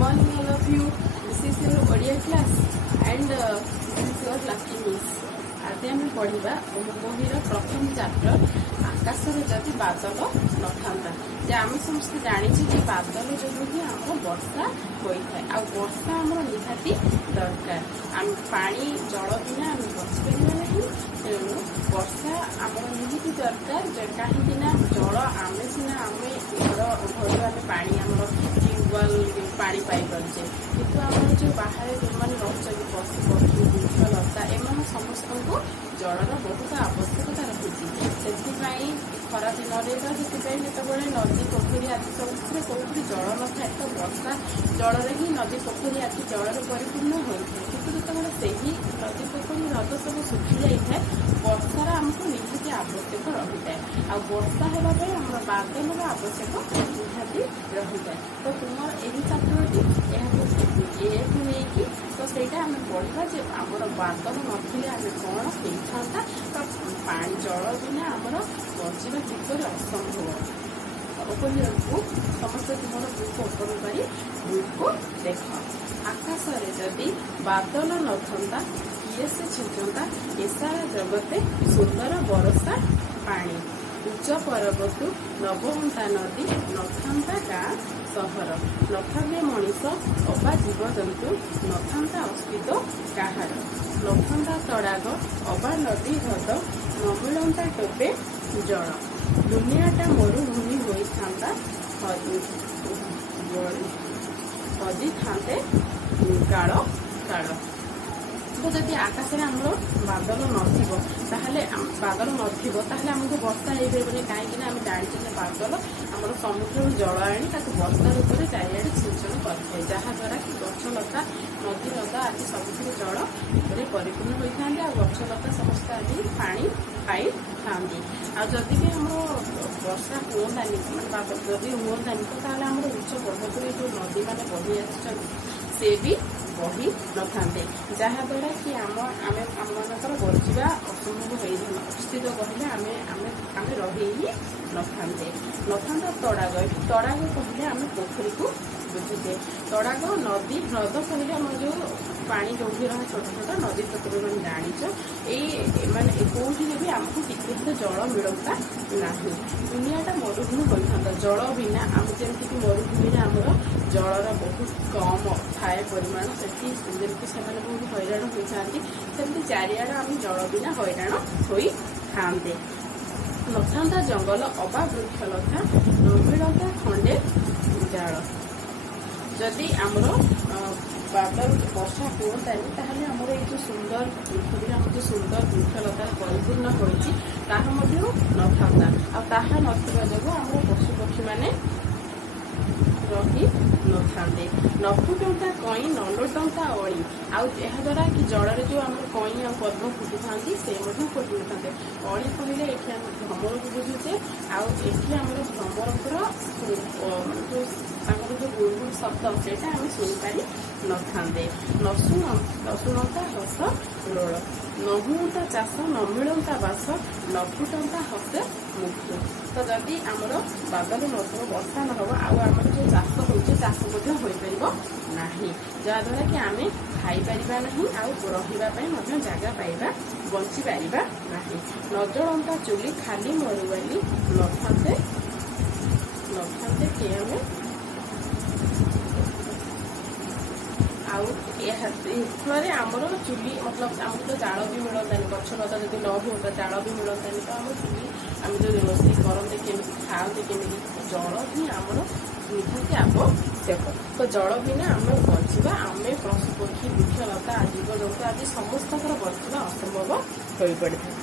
morning, all of you. This is your Odia class and this is your lucky miss. आज आम पढ़ा बहिर प्रथम चैप्टर आकाशर जदि बादल नथा जे आम समस्त जाचे कि बादल जो ही आम वर्षा होता है आ वर्षा आम निहाती दरकार आम पानी जल बिना आम बचीपर नहीं तेणु वर्षा आम निहाती दरकार कहीं जल आम सीना आम घर घर आम पा ट्यूबवेल पा पारे कि आम जो बाहर जो मैंने रही पशु पक्षी वृक्षलता एम समस्त जलर बहुत आवश्यकता रही से खरा दिन जो नदी पोखरी आदि सब कौटी जल न था तो वर्षा जल ही नदी पोखरी आदि जलर परिपूर्ण होता है कि से नदी पोखरी ह्रद सब सुखी जाए वर्षार आमको निहाती आवश्यक रही है आ वर्षा होगापी आम बादलर आवश्यक निहाती रही है तो तुम यही चैप्टरटी को लेकिन तो सहीटा आम पढ़ा जे आमर बादल नथिले आम कौन होता तो पानी जल बिना आमर बचवा किपर असंभव ओपन बुक समस्त तुम बुक ओपन कर बुक को देख आकाश जदि बादल नथा किए से छिंचता ए सारा जगते सुंदर बरसा पानी उच्च पर्वत नवघंटा नदी नथा गाँ सहर नथे मनीष अबा जीवजंतु नथा अस्तित्व कहार नथा तड़ाग अबा नदी ह्रद न मिलता टोपे जल दुनियाटा मरुभूमि होता हजी थाते काल काल तो जब आकाश में आम बादल नाले बादल नमको वर्षा हो कहीं आम जाने बादल आम समुद्र जल आनी वर्षा रूप में चारिड़े सिंचन करें जहाद्वारा कि गछलता नदी ह्रद आदि सब जल परिपूर्ण होता है गछलता समस्त आदि पानी पाई था जदि भी आम वर्षा हुआनी बादल जदि हुआनी तो आम उच्च पर्वत जो नदी मैंने बही आसी भी बही नथाते जहाद्वारा कि आम मनकर बचवा असंभव हो अस्तित्व कहले आम रही ही नथाते नथा तड़ाग तड़ाग कहले आम पोखरी को बुझुचे तड़ाग नदी ह्रद कहले आम जो पानी जो रहा छोट छोट नदी पोखरी मैंने जाच ये कौटी भी आमको टिके जल मिलता ना दुनियाटा मरुभूमि होता जल बिना आम जमीक मरुभूमि आमर जलर बहुत कम थाए परिमाण से बहुत हैरान होता सेमती चारिआडे आम जल बिना हैरान हो थाते नथा जंगल अबा वृक्षलता न मिलता खंडे जाल जदि आमर बादल वर्षा हुआनी ताहले आमर ये जो सुंदर पृथ्वी आम जो सुंदर वृक्षलता परिपूर्ण होती नथा जो आम पशु पक्षी मैंने रही नथाते नफुटता कई नलोटता अड़ी आद्वारा कि जल जो आम कई आ पद्म फुटि था से फुटि नथा अड़ी कहले ये आम भ्रमर को बुझुचे आम भ्रमर जो जो गुड़गुड़ शब्द से आम शुणिपारि नथाते नशुणता हस रोल नहुता चाष न मिलता बास नफुटता हसे मुख्य तो जदि आमर बादल नथो वर्षा न हम आम जो चाष होचे चाष ना जहाद्वारा कि आम खाईपर ना रही जगह पाइबा बंची पारिबा नाही नजलंता चुली खाली मरुआली नथाते कि आम फल आमर चुली मतलब आमको तो जाल भी मिलतानी गछलता जब न होता जाल भी मिलतानी तो आम चुली आम जो रोषे करते केमी खाते केमी जल ही आमर निहाती आवश्यक तो जल बिना आम बचवा आम पशु पक्षी वृक्षलता जीवजंतु आदि समस्त बचवा असंभव हो पड़ता है।